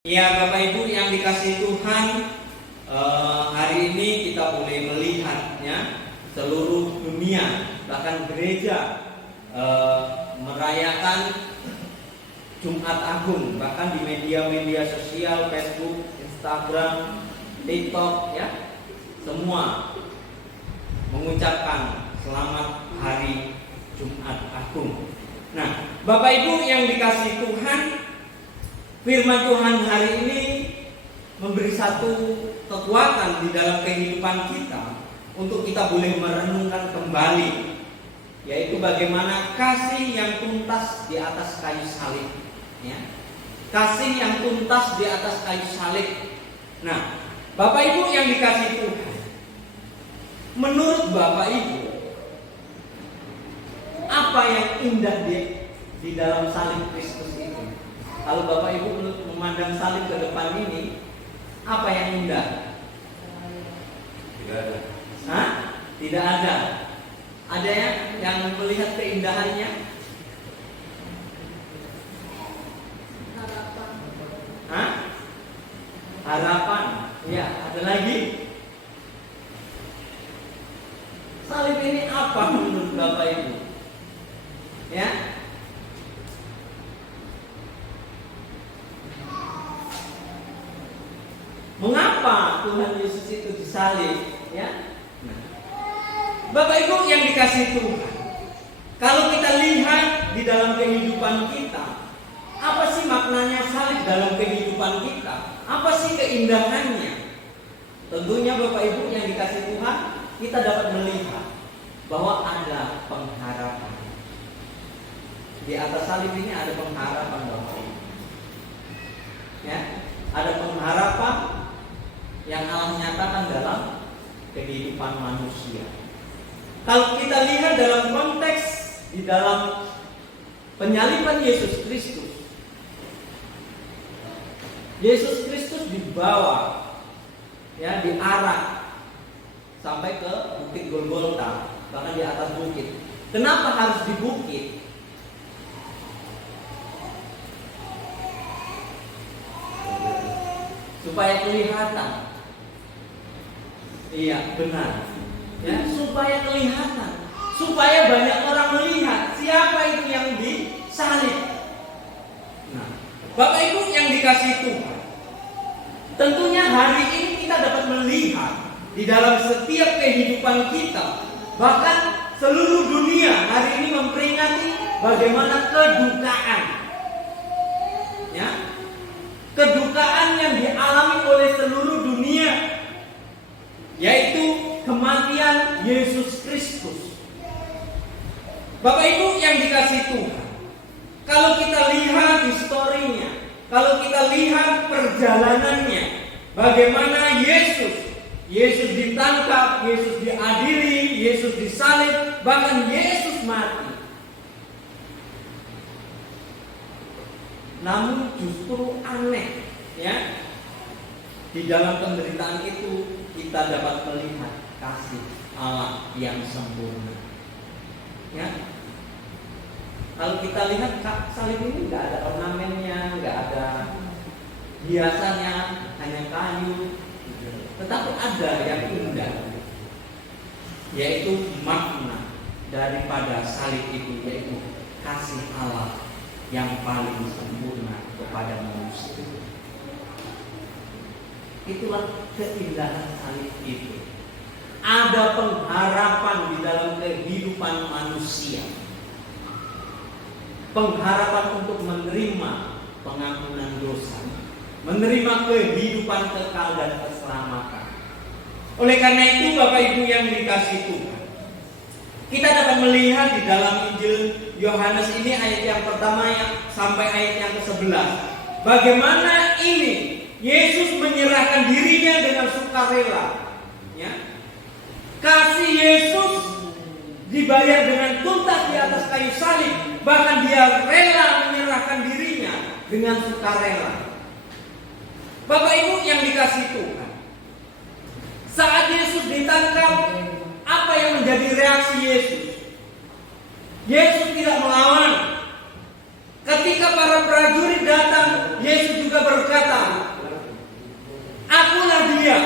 Ya Bapak Ibu yang dikasihi Tuhan, hari ini kita boleh melihatnya seluruh dunia, bahkan gereja merayakan Jumat Agung, bahkan di media-media sosial, Facebook, Instagram, TikTok, ya, semua mengucapkan selamat hari Jumat Agung. Nah, Bapak Ibu yang dikasihi Tuhan, firman Tuhan hari ini memberi satu kekuatan di dalam kehidupan kita untuk kita boleh merenungkan kembali, yaitu bagaimana kasih yang tuntas di atas kayu salib, ya. Kasih yang tuntas di atas kayu salib. Nah, Bapak Ibu yang dikasihi Tuhan, menurut Bapak Ibu, apa yang indah di dalam salib Kristus itu? Kalau Bapak Ibu memandang salib ke depan ini, apa yang indah? Tidak ada. Hah? Tidak ada. Ada ya yang melihat keindahannya? Harapan. Hah? Harapan. Ya, ada lagi? Salib ini apa menurut Bapak Ibu? Ya? Mengapa Tuhan Yesus itu disalib? Ya, nah, Bapak Ibu yang dikasihi Tuhan, kalau kita lihat di dalam kehidupan kita, apa sih maknanya salib dalam kehidupan kita? Apa sih keindahannya? Tentunya Bapak Ibu yang dikasihi Tuhan, kita dapat melihat bahwa ada pengharapan. Di atas salib ini ada pengharapan, Bapak Ibu. Ya, ada pengharapan yang Allah nyatakan dalam kehidupan manusia. Kalau kita lihat dalam konteks di dalam penyaliban Yesus Kristus, Yesus Kristus dibawa, ya, diarak sampai ke Bukit Golgota, bahkan di atas bukit. Kenapa harus di bukit? Supaya kelihatan. Iya, benar. Ya, supaya kelihatan, supaya banyak orang melihat siapa itu yang disalib. Nah, Bapak Ibu yang dikasihi Tuhan, tentunya hari ini kita dapat melihat di dalam setiap kehidupan kita, bahkan seluruh dunia hari ini memperingati bagaimana kedukaan, ya, kedukaan yang dialami oleh seluruh dunia, yaitu kematian Yesus Kristus. Bapak Ibu yang dikasihi Tuhan, kalau kita lihat historinya, kalau kita lihat perjalanannya, bagaimana Yesus ditangkap, Yesus diadili, Yesus disalib, bahkan Yesus mati. Namun justru aneh, ya, di dalam penderitaan itu kita dapat melihat kasih Allah yang sempurna. Ya, kalau kita lihat salib ini nggak ada ornamennya, nggak ada hiasannya, hanya kayu, tetapi ada yang indah, yaitu makna daripada salib itu, yaitu kasih Allah yang paling sempurna kepada manusia. Itulah keindahan salib itu. Ada pengharapan di dalam kehidupan manusia. Pengharapan untuk menerima pengampunan dosa, menerima kehidupan kekal dan keselamatan. Oleh karena itu Bapak Ibu yang dikasihi Tuhan, kita dapat melihat di dalam Injil Yohanes ini ayat yang pertama sampai ayat yang ke-11, bagaimana ini Yesus menyerahkan dirinya dengan sukarela, ya. Kasih Yesus dibayar dengan tuntas di atas kayu salib, bahkan dia rela menyerahkan dirinya dengan sukarela. Bapak Ibu yang dikasihi Tuhan, saat Yesus ditangkap, apa yang menjadi reaksi Yesus? Yesus tidak melawan. ketika para prajurit datang, Yesus juga berkata, "Akulah dia."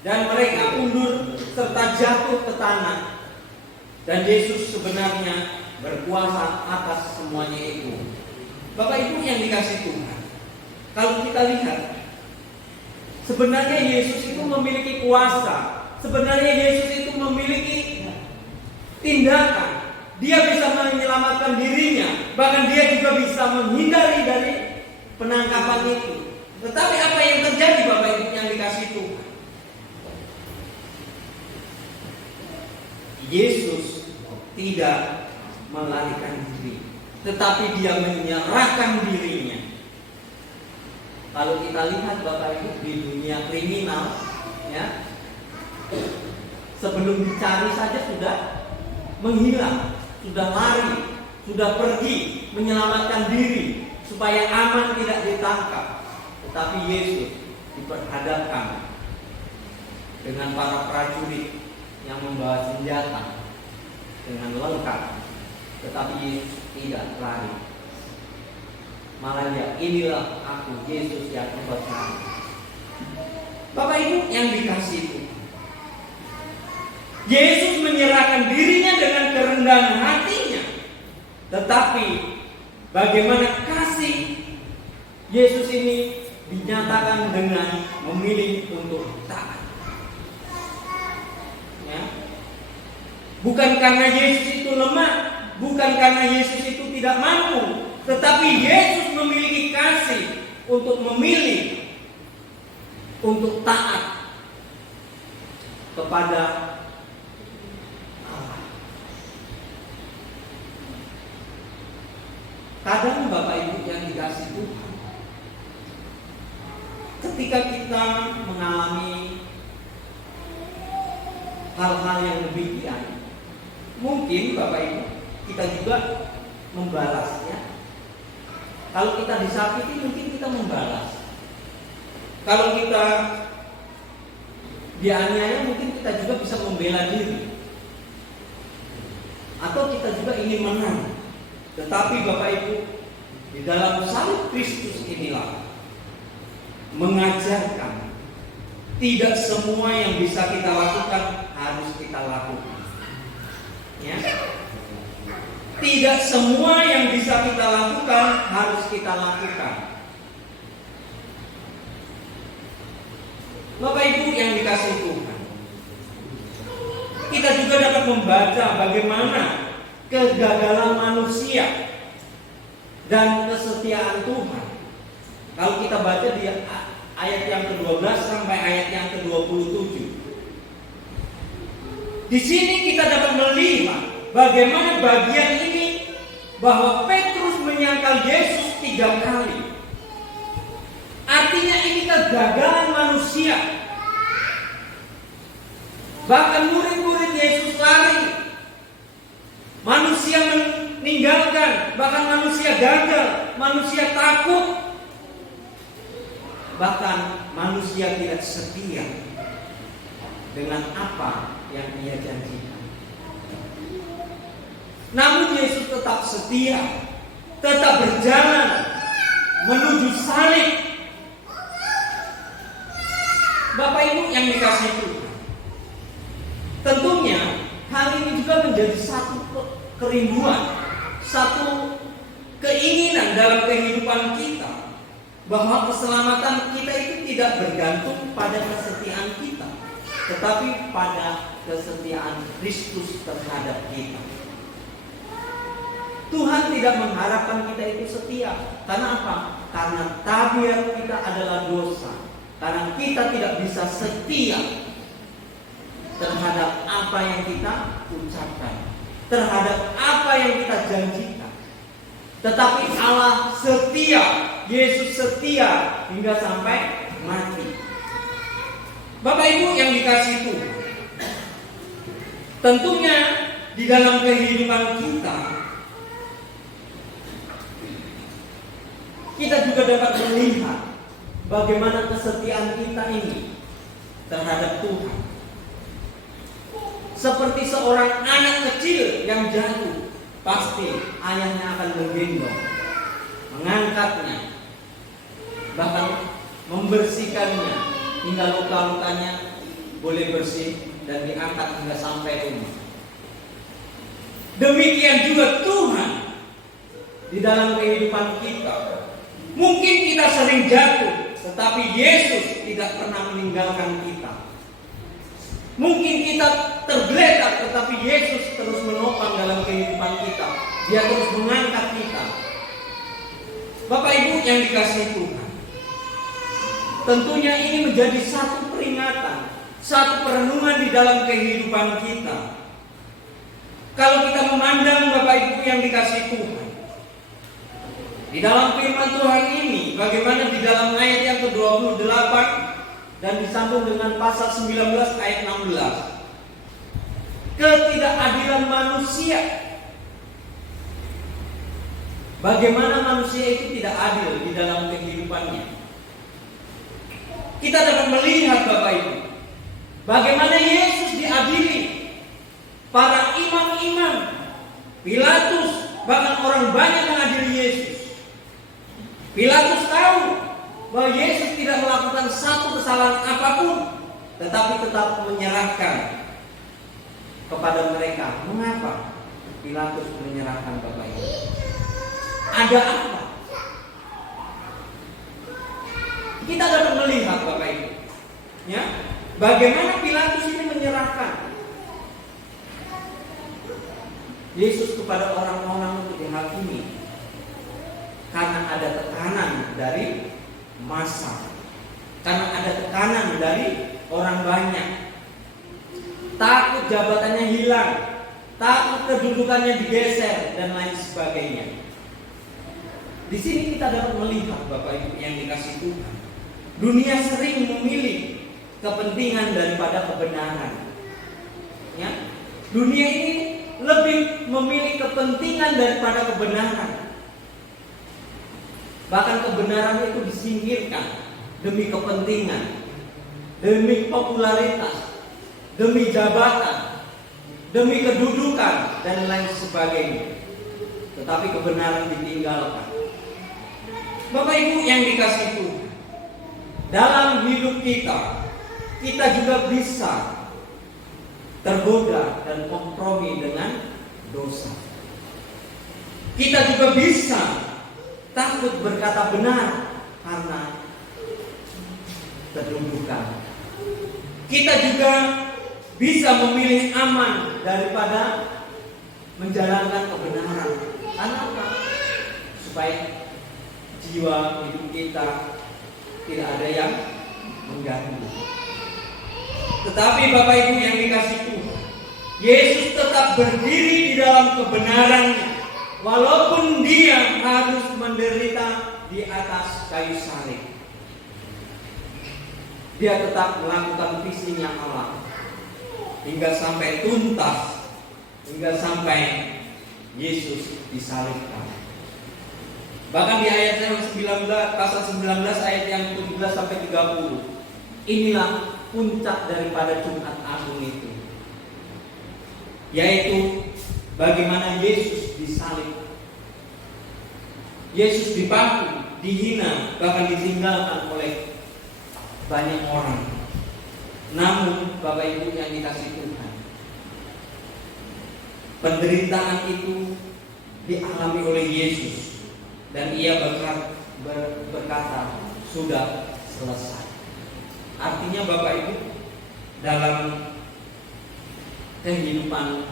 Dan mereka undur serta jatuh ke tanah. Dan Yesus sebenarnya berkuasa atas semuanya itu. Bapak Ibu yang dikasih Tuhan, kalau kita lihat, sebenarnya Yesus itu memiliki kuasa. Sebenarnya Yesus itu memiliki tindakan. Dia bisa menyelamatkan dirinya. Bahkan dia juga bisa menghindari dari penangkapan itu. Tetapi apa yang terjadi Bapak Ibu yang dikasih Tuhan? Yesus tidak melarikan diri, tetapi dia menyerahkan dirinya. Kalau kita lihat Bapak Ibu di dunia kriminal, ya, sebelum dicari saja sudah menghilang, sudah lari, sudah pergi menyelamatkan diri supaya aman tidak ditangkap. Tetapi Yesus diperhadapkan dengan para prajurit yang membawa senjata dengan lengkap, tetapi Yesus tidak lari. Malah dia, "Inilah aku, Yesus yang engkau cari." Bapak Ibu yang dikasih itu, Yesus menyerahkan dirinya dengan kerendahan hatinya. Tetapi bagaimana kasih Yesus ini dinyatakan dengan memilih untuk taat. Ya. Bukan karena Yesus itu lemah, bukan karena Yesus itu tidak mampu, tetapi Yesus memiliki kasih untuk memilih untuk taat kepada Allah. Kadang Bapak Ibu yang dikasih Tuhan, ketika kita mengalami hal-hal yang demikian, mungkin Bapak Ibu kita juga membalasnya. Kalau kita disakiti mungkin kita membalas. Kalau kita dianiaya mungkin kita juga bisa membela diri. Atau kita juga ingin menang. Tetapi Bapak Ibu, di dalam salib Kristus inilah mengajarkan tidak semua yang bisa kita lakukan harus kita lakukan. Ya. Tidak semua yang bisa kita lakukan harus kita lakukan. Bapak Ibu yang dikasih Tuhan, kita juga dapat membaca bagaimana kegagalan manusia dan kesetiaan Tuhan. Kalau kita baca di ayat yang ke-12 sampai ayat yang ke-27. Di sini kita dapat melihat bagaimana bagian ini bahwa Petrus menyangkal Yesus 3 kali. Artinya ini kegagalan manusia. Bahkan murid-murid Yesus lari. Manusia meninggalkan, bahkan manusia gagal, manusia takut. Bahkan manusia tidak setia dengan apa yang ia janjikan. Namun Yesus tetap setia, tetap berjalan menuju salib. Bapak Ibu yang dikasihi Tuhan, tentunya hal ini juga menjadi satu kerinduan, satu keinginan dalam kehidupan kita, bahwa keselamatan kita itu tidak bergantung pada kesetiaan kita, tetapi pada kesetiaan Kristus terhadap kita. Tuhan tidak mengharapkan kita itu setia. Karena apa? Karena tabiat kita adalah dosa. Karena kita tidak bisa setia terhadap apa yang kita ucapkan, terhadap apa yang kita janjikan. Tetapi Allah setia, Yesus setia hingga sampai mati. Bapak Ibu yang dikasihi Tuhan, tentunya di dalam kehidupan kita juga dapat melihat bagaimana kesetiaan kita ini terhadap Tuhan. Seperti seorang anak kecil yang jatuh, pasti ayahnya akan menggendong. mengangkatnya, bahkan membersihkannya hingga luka-lukanya boleh bersih dan diangkat hingga sampai rumah. Demikian juga Tuhan di dalam kehidupan kita. Mungkin kita sering jatuh, tetapi Yesus tidak pernah meninggalkan kita. Mungkin kita tergeletak, tetapi Yesus terus menopang dalam kehidupan kita. Dia terus mengangkat kita. Bapak Ibu yang dikasihi Tuhan, tentunya ini menjadi satu peringatan, satu perenungan di dalam kehidupan kita. Kalau kita memandang Bapak Ibu yang dikasihi Tuhan, di dalam firman Tuhan ini, bagaimana di dalam ayat yang ke-28 dan disambung dengan pasal 19 ayat 16. Ketidakadilan manusia. Bagaimana manusia itu tidak adil di dalam kehidupannya. Kita dapat melihat Bapak Ibu, bagaimana Yesus diadili. Para imam-imam, Pilatus, bahkan orang banyak mengadili Yesus. Pilatus tahu bahwa Yesus tidak melakukan satu kesalahan apapun, tetapi tetap menyerahkan kepada mereka. Mengapa Pilatus menyerahkan Bapak Ibu? Ada apa? Kita dapat melihat Bapak Ibu, ya, bagaimana Pilatus ini menyerahkan Yesus kepada orang-orang untuk dihakimi, karena ada tekanan dari massa, karena ada tekanan dari orang banyak. Takut jabatannya hilang, takut kedudukannya digeser dan lain sebagainya. Di sini kita dapat melihat Bapak Ibu yang dikasihi Tuhan, dunia sering memilih kepentingan daripada kebenaran. Ya, dunia ini lebih memilih kepentingan daripada kebenaran. Bahkan kebenaran itu disingkirkan demi kepentingan, demi popularitas, demi jabatan, demi kedudukan dan lain sebagainya. Tetapi kebenaran ditinggalkan. Bapak Ibu yang dikasihi Tuhan, dalam hidup kita juga bisa tergoda dan kompromi dengan dosa. Kita juga bisa takut berkata benar karena kedudukan. Kita juga bisa memilih aman daripada menjalankan kebenaran. Karena apa? Supaya jiwa hidup kita tidak ada yang mengganggu. Tetapi Bapak Ibu yang dikasihi Tuhan, Yesus tetap berdiri di dalam kebenarannya, walaupun dia harus menderita di atas kayu salib. Dia tetap melakukan visinya Allah hingga sampai tuntas, hingga sampai Yesus disalibkan. Bahkan di ayat 19, pasal 19 ayat yang 17 sampai 30, inilah puncak daripada Jumat Agung itu, yaitu bagaimana Yesus disalib. Yesus dipaku, dihina, bahkan ditinggalkan oleh banyak orang. Namun Bapak Ibu yang dikasihi Tuhan, penderitaan itu dialami oleh Yesus. Dan ia berkata, sudah selesai. Artinya Bapak Ibu, dalam kehidupan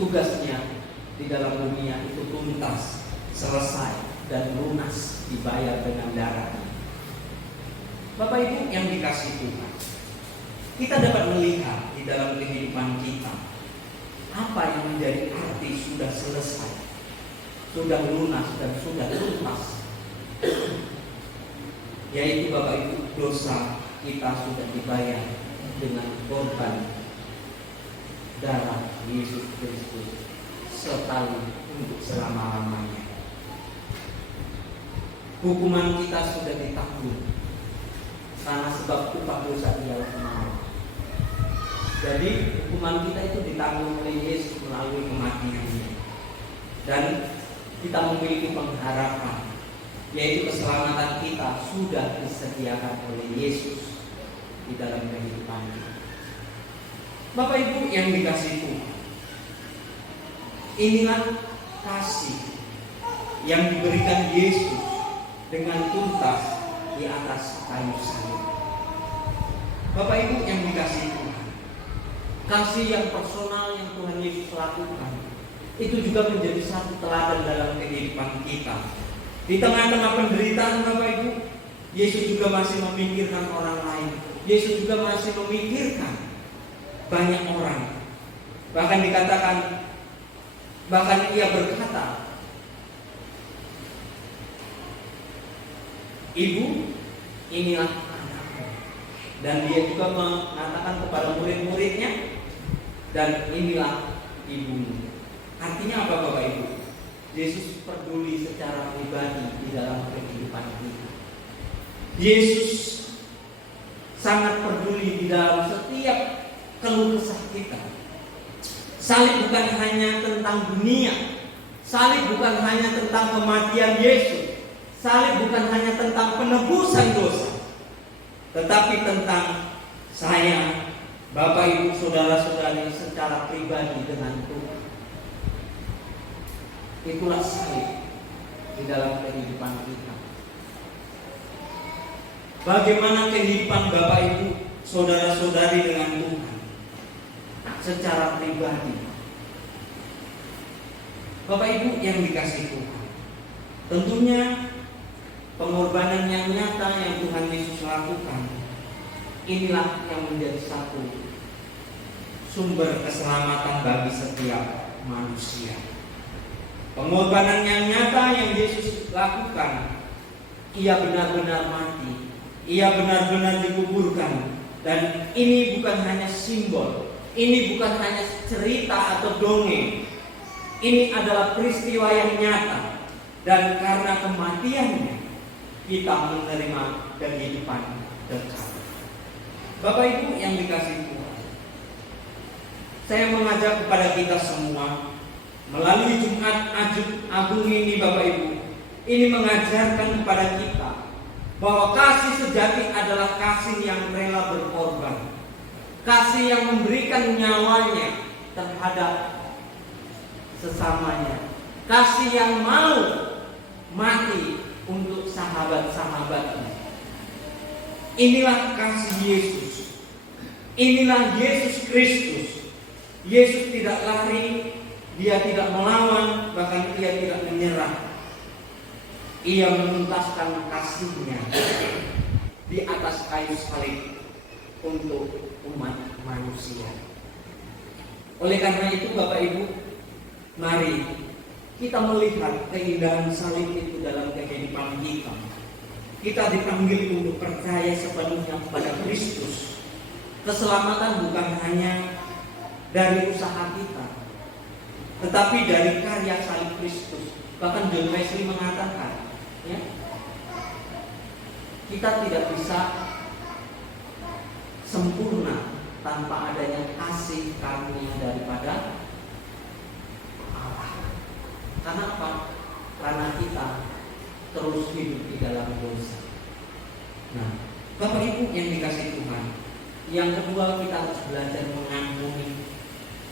tugasnya di dalam dunia itu tuntas, selesai, dan lunas, dibayar dengan darahnya. Bapak Ibu yang dikasihi Tuhan, kita dapat melihat di dalam kehidupan kita apa yang menjadi arti sudah selesai, sudah lunas dan sudah tuntas, yaitu Bapak Ibu, dosa kita sudah dibayar dengan korban darah Yesus Kristus sekali untuk selama-lamanya. Hukuman kita sudah ditanggung karena sebab upah dosa ialah maut. Jadi hukuman kita itu ditanggung oleh Yesus melalui kematiannya. Dan kita memiliki pengharapan yaitu keselamatan kita sudah disediakan oleh Yesus di dalam kehidupan kita. Bapak Ibu yang dikasihi Tuhan, inilah kasih yang diberikan Yesus dengan tuntas di atas kayu salib. Bapak Ibu yang dikasihi Tuhan, kasih yang personal yang Tuhan Yesus lakukan itu juga menjadi satu teladan dalam kehidupan kita. Di tengah-tengah penderitaan Bapak Ibu, Yesus juga masih memikirkan orang lain. Yesus juga masih memikirkan banyak orang. Bahkan dikatakan, bahkan ia berkata, "Ibu, inilah anakmu." Dan dia juga mengatakan kepada murid-muridnya, "Dan inilah ibumu." Artinya apa Bapak Ibu? Yesus peduli secara pribadi di dalam kehidupan kita. Yesus sangat peduli di dalam setiap keluh kesah kita. Salib bukan hanya tentang dunia. Salib bukan hanya tentang kematian Yesus. Salib bukan hanya tentang penebusan dosa, tetapi tentang saya, Bapak Ibu saudara-saudari secara pribadi dengan Tuhan. Itulah salib di dalam kehidupan kita. Bagaimana kehidupan Bapak Ibu saudara-saudari dengan Tuhan secara pribadi? Bapak Ibu yang dikasihi Tuhan, tentunya pengorbanan yang nyata yang Tuhan Yesus lakukan, inilah yang menjadi satu sumber keselamatan bagi setiap manusia. Pengorbanan yang nyata yang Yesus lakukan, ia benar-benar mati, ia benar-benar dikuburkan. Dan ini bukan hanya simbol, ini bukan hanya cerita atau dongeng, ini adalah peristiwa yang nyata. Dan karena kematiannya, kita menerima kehidupan kekal. Bapak Ibu yang dikasihi Tuhan, saya mengajak kepada kita semua melalui Jumat Agung ini Bapak Ibu, ini mengajarkan kepada kita bahwa kasih sejati adalah kasih yang rela berkorban, kasih yang memberikan nyawanya terhadap sesamanya, kasih yang mau mati untuk sahabat-sahabatnya. Inilah kasih Yesus. Inilah Yesus Kristus. Yesus tidak lari, dia tidak melawan, bahkan ia tidak menyerah. Ia menuntaskan kasihnya di atas kayu salib untuk umat manusia. Oleh karena itu Bapak Ibu, mari kita melihat keindahan salib itu dalam kehidupan kita. Kita dipanggil untuk percaya sepenuhnya kepada Kristus. Keselamatan bukan hanya dari usaha kita, tetapi dari karya salib Kristus. Bahkan John Wesley mengatakan, ya, kita tidak bisa sempurna tanpa adanya kasih karunia daripada Allah. Karena apa? Karena kita terus hidup di dalam dosa. Nah, Bapak Ibu yang dikasihi Tuhan, yang kedua kita harus belajar mengampuni.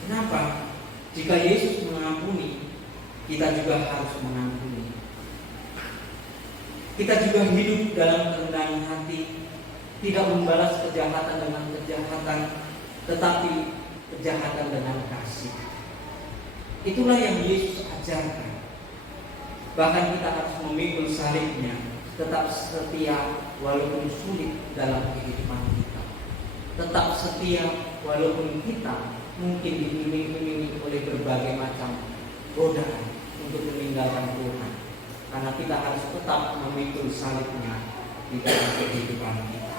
Kenapa? Jika Yesus mengampuni, kita juga harus mengampuni. Kita juga hidup dalam kerendahan hati, tidak membalas kejahatan dengan kejahatan, tetapi kejahatan dengan kasih. Itulah yang Yesus ajarkan. Bahkan kita harus memikul salibnya, tetap setia walaupun sulit dalam kehidupan kita. Tetap setia walaupun kita mungkin diiming-imingi oleh berbagai macam godaan untuk meninggalkan Tuhan. Karena kita harus tetap memikul salibnya di dalam kehidupan kita.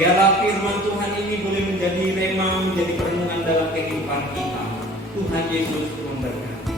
Biarlah firman Tuhan ini boleh menjadi rema, menjadi perenungan dalam kehidupan kita. Tuhan Yesus memberkati.